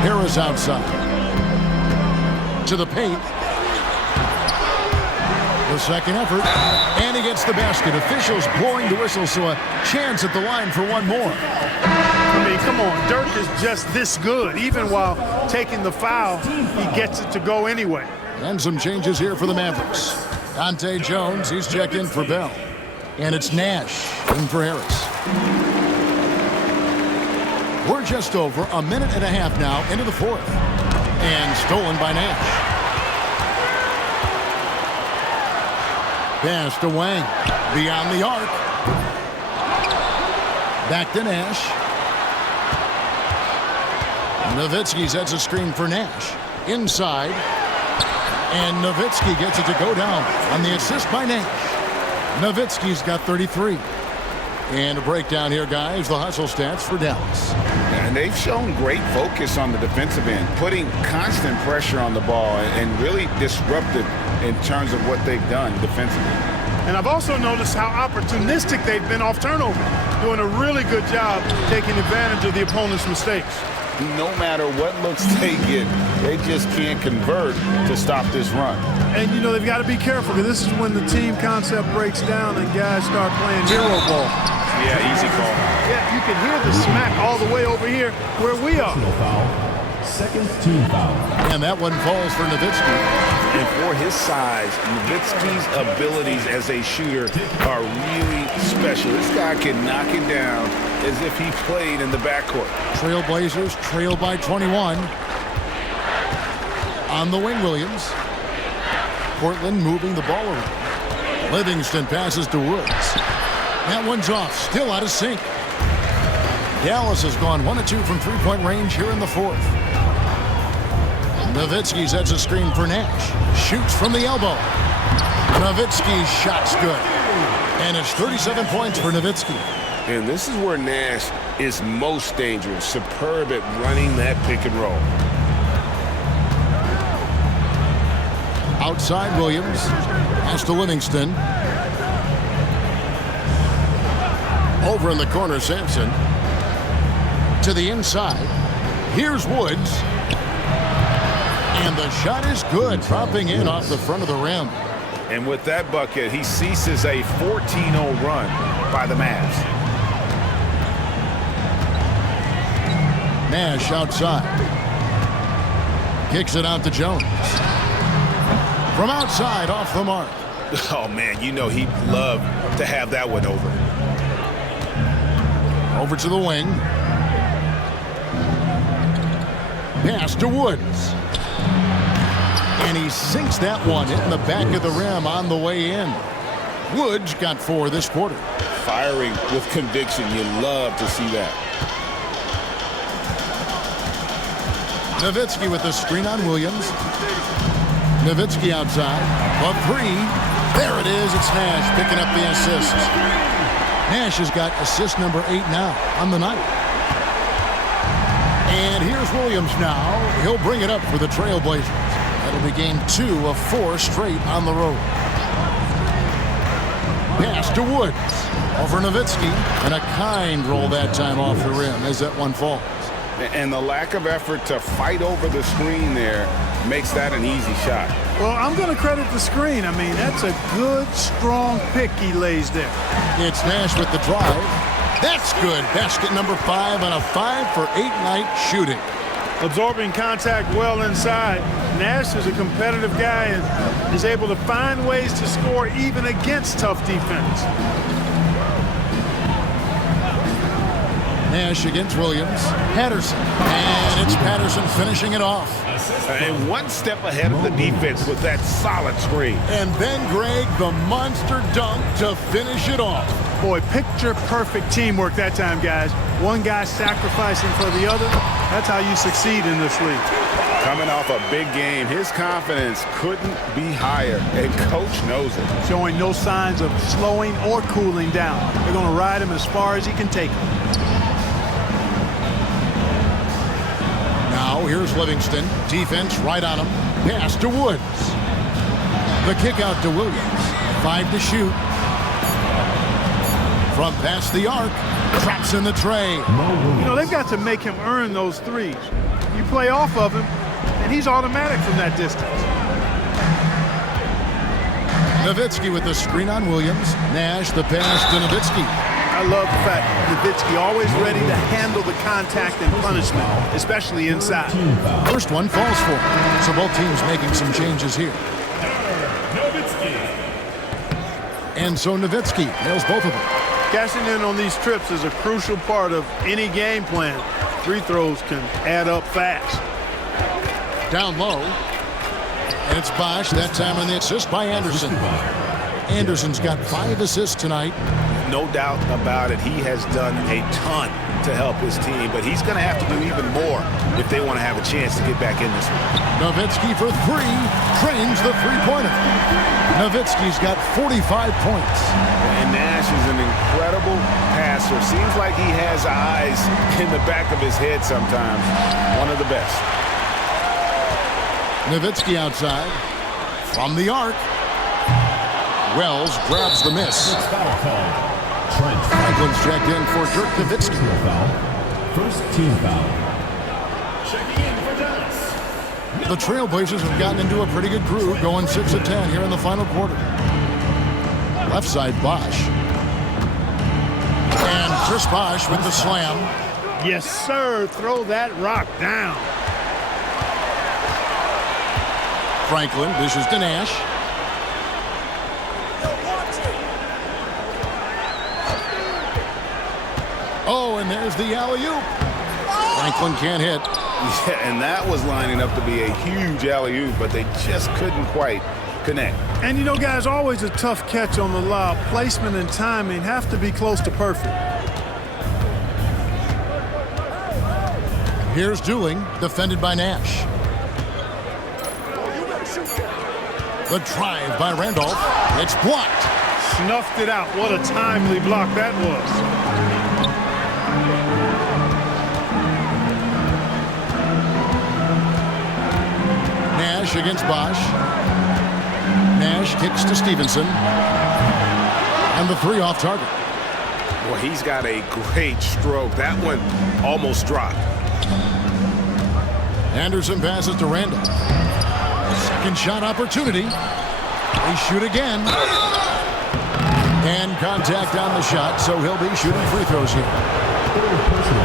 Harris outside. To the paint. The second effort, and he gets the basket. Officials blowing the whistle, so a chance at the line for one more. I mean, come on, Dirk is just this good. Even while taking the foul, he gets it to go anyway. And some changes here for the Mavericks. Dante Jones, he's checked in for Bell. And it's Nash in for Harris. We're just over a minute and a half now into the fourth. And stolen by Nash. Pass to Wang. Beyond the arc. Back to Nash. Nowitzki sets a screen for Nash. Inside. And Nowitzki gets it to go down on the assist by Nash. Nowitzki's got 33. And a breakdown here, guys. The hustle stats for Dallas. And they've shown great focus on the defensive end, putting constant pressure on the ball and really disruptive in terms of what they've done defensively. And I've also noticed how opportunistic they've been off turnover, doing a really good job taking advantage of the opponent's mistakes. No matter what looks they get, they just can't convert to stop this run. And, you know, they've got to be careful, because this is when the team concept breaks down and guys start playing hero ball. Yeah, easy call. Yeah, you can hear the smack all the way over here where we are. Second team foul. And that one falls for Nowitzki. And for his size, Nowitzki's abilities as a shooter are really special. This guy can knock it down as if he played in the backcourt. Trailblazers trail by 21. On the wing, Williams. Portland moving the ball around. Livingston passes to Woods. That one's off, still out of sync. Dallas has gone 1 of 2 from three-point range here in the fourth. Nowitzki sets a screen for Nash. Shoots from the elbow. Nowitzki's shot's good. And it's 37 points for Nowitzki. And this is where Nash is most dangerous. Superb at running that pick and roll. Outside Williams. Pass to Livingston. Over in the corner, Sampson. To the inside. Here's Woods. And the shot is good, dropping in off the front of the rim. And with that bucket, he ceases a 14-0 run by the Mavs. Nash outside. Kicks it out to Jones. From outside, off the mark. Oh, man, you know he'd love to have that one over. Over to the wing. Pass to Woods. And he sinks that one, hitting the back of the rim on the way in. Woods got 4 this quarter. Firing with conviction. You love to see that. Nowitzki with the screen on Williams. Nowitzki outside. A 3. There it is. It's Nash picking up the assist. Nash has got assist number 8 now on the night. And here's Williams now. He'll bring it up for the Trailblazers. That'll be game 2 of 4 straight on the road. Pass to Woods. Over Nowitzki. And a kind roll that time off the rim as that one falls. And the lack of effort to fight over the screen there makes that an easy shot. Well, I'm going to credit the screen. I mean, that's a good, strong pick he lays there. It's Nash with the drive. That's good. Basket number 5 on a 5-for-8 night shooting. Absorbing contact well inside. Nash is a competitive guy and is able to find ways to score even against tough defense. Nash against Williams. Patterson. And it's Patterson finishing it off. And one step ahead of the defense with that solid screen. And then Greg, the monster dunk to finish it off. Boy, picture-perfect teamwork that time, guys. One guy sacrificing for the other. That's how you succeed in this league. Coming off a big game, his confidence couldn't be higher, and Coach knows it. Showing no signs of slowing or cooling down. They're going to ride him as far as he can take him. Now here's Livingston. Defense right on him. Pass to Woods. The kick out to Williams. 5 to shoot. From past the arc. Traps in the tray. You know, they've got to make him earn those threes. You play off of him, and he's automatic from that distance. Nowitzki with the screen on Williams. Nash the pass to Nowitzki. I love the fact Nowitzki always ready to handle the contact and punishment, especially inside. First one falls for him. So both teams making some changes here. And so Nowitzki nails both of them. Cashing in on these trips is a crucial part of any game plan. Free throws can add up fast. Down low. And it's Bosch, that time on the assist by Anderson. Anderson's got 5 assists tonight. No doubt about it. He has done a ton to help his team, but he's going to have to do even more if they want to have a chance to get back in this one. Nowitzki for 3. Trains the three-pointer. Nowitzki's got 45 points. And Nash is an incredible passer. Seems like he has eyes in the back of his head sometimes. One of the best. Nowitzki outside. From the arc. Wells grabs the miss. Franklin's checked in for Dirk Nowitzki. First team foul. Checking in for Dallas. The Trailblazers have gotten into a pretty good groove, going 6 of 10 here in the final quarter. Left side, Bosch. And Chris Bosch with the slam. Yes, sir. Throw that rock down. Franklin dishes to Nash. Oh, and there's the alley-oop. Franklin can't hit. Yeah, and that was lining up to be a huge alley-oop, but they just couldn't quite connect. And you know, guys, always a tough catch on the lob. Placement and timing have to be close to perfect. Here's Dooling, defended by Nash. The drive by Randolph. It's blocked. Snuffed it out. What a timely block that was. Nash against Bosch. Nash kicks to Stevenson. And the three off target. Well, he's got a great stroke. That one almost dropped. Anderson passes to Randall. Second shot opportunity. They shoot again. And contact on the shot, so he'll be shooting free throws here.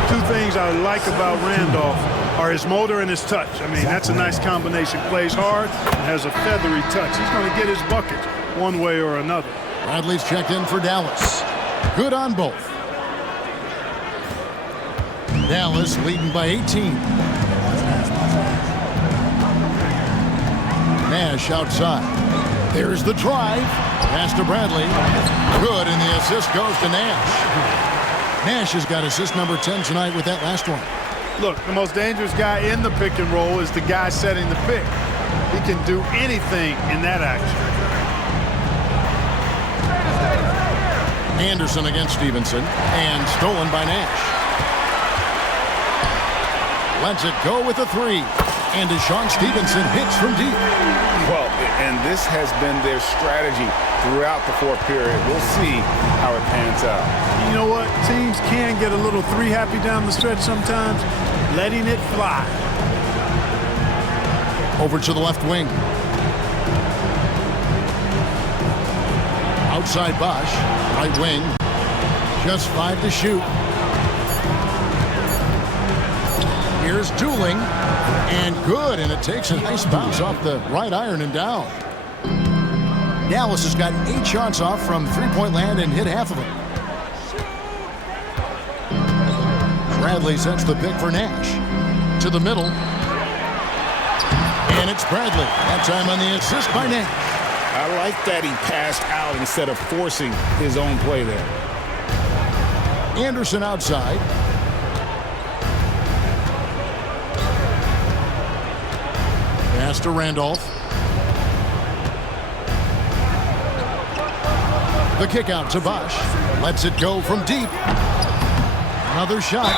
Two things I like about Randolph are his motor and his touch. I mean, that's a nice combination. Plays hard and has a feathery touch. He's going to get his bucket one way or another. Bradley's checked in for Dallas. Good on both. Dallas leading by 18. Nash outside. There's the drive. Pass to Bradley. Good, and the assist goes to Nash. Nash has got assist number 10 tonight with that last one. Look, the most dangerous guy in the pick and roll is the guy setting the pick. He can do anything in that action. Anderson against Stevenson, and stolen by Nash. Lets it go with a three. And Deshaun Stevenson hits from deep. Well, and this has been their strategy throughout the fourth period. We'll see how it pans out. You know what? Teams can get a little three happy down the stretch sometimes. Letting it fly. Over to the left wing. Outside Bosch. Right wing. Just 5 to shoot. Here's Dooling. And good, and it takes a nice bounce off the right iron and down. Dallas has gotten 8 shots off from three-point land and hit half of them. Bradley sets the pick for Nash. To the middle. And it's Bradley. That time on the assist by Nash. I like that he passed out instead of forcing his own play there. Anderson outside. Pass to Randolph. The kick out to Bosch. Lets it go from deep. Another shot.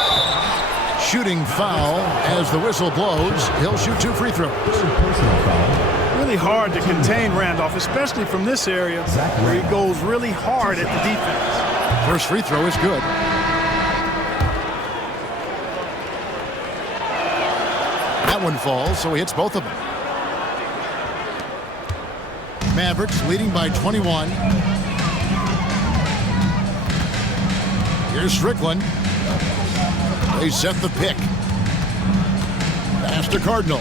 Shooting foul as the whistle blows. He'll shoot 2 free throws. Really hard to contain Randolph, especially from this area where he goes really hard at the defense. First free throw is good. That one falls, so he hits both of them. Mavericks leading by 21. Here's Strickland. They set the pick. Pass to Cardinal.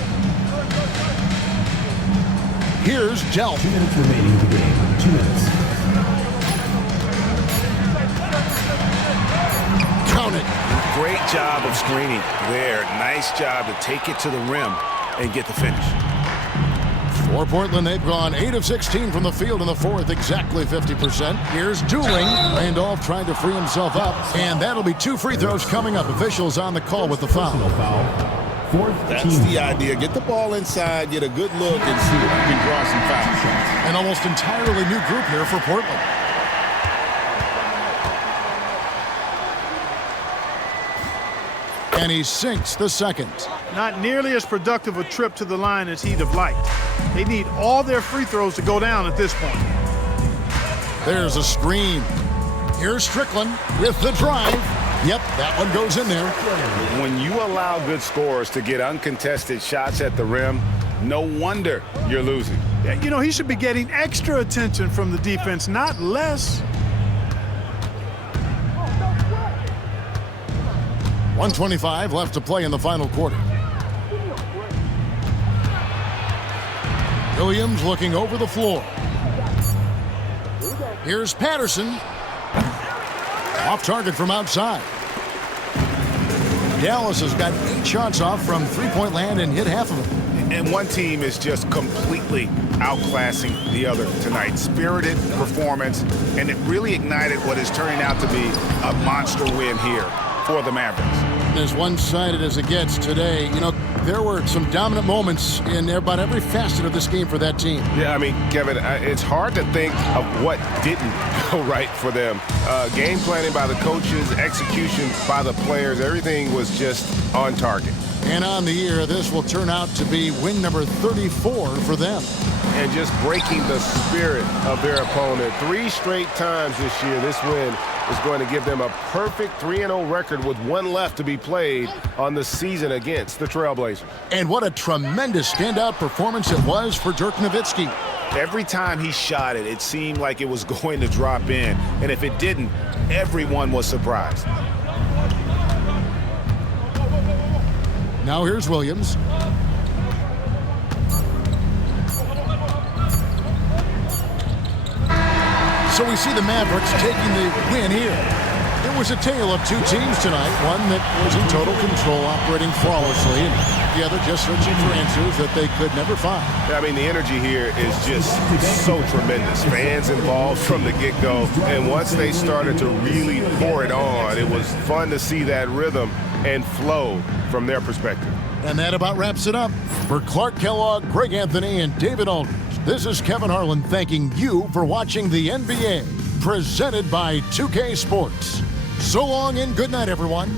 Here's Delp. 2 minutes remaining in the game. 2 minutes. Count it. Great job of screening there. Nice job to take it to the rim and get the finish. For Portland, they've gone 8 of 16 from the field in the fourth, exactly 50%. Here's Dooling. Randolph trying to free himself up, and that'll be 2 free throws coming up. Officials on the call with the foul. That's the idea. Get the ball inside, get a good look, and see if you can draw some fouls. An almost entirely new group here for Portland. And he sinks the second. Not nearly as productive a trip to the line as he'd have liked. They need all their free throws to go down at this point. There's a screen. Here's Strickland with the drive. Yep, that one goes in there. When you allow good scorers to get uncontested shots at the rim, no wonder you're losing. You know, he should be getting extra attention from the defense, not less. 1:25 left to play in the final quarter. Williams looking over the floor. Here's Patterson. Off target from outside. Dallas has got 8 shots off from three-point land and hit half of them. And one team is just completely outclassing the other tonight. Spirited performance, and it really ignited what is turning out to be a monster win here for the Mavericks. As one-sided as it gets today, you know, there were some dominant moments in about every facet of this game for that team. Yeah, I mean, Kevin, it's hard to think of what didn't go right for them. Game planning by the coaches, execution by the players, everything was just on target. And on the year, this will turn out to be win number 34 for them. And just breaking the spirit of their opponent. 3 straight times this year, this win is going to give them a perfect 3-0 record with 1 left to be played on the season against the Trailblazers. And what a tremendous standout performance it was for Dirk Nowitzki. Every time he shot it, it seemed like it was going to drop in. And if it didn't, everyone was surprised. Now here's Williams. So we see the Mavericks taking the win here. It was a tale of 2 teams tonight. One that was in total control, operating flawlessly, and the other just searching for answers that they could never find. I mean, the energy here is just so tremendous. Fans involved from the get-go, and once they started to really pour it on, it was fun to see that rhythm and flow from their perspective. And that about wraps it up. For Clark Kellogg, Greg Anthony, and David Aldridge, this is Kevin Harlan thanking you for watching the NBA, presented by 2K Sports. So long and good night, everyone.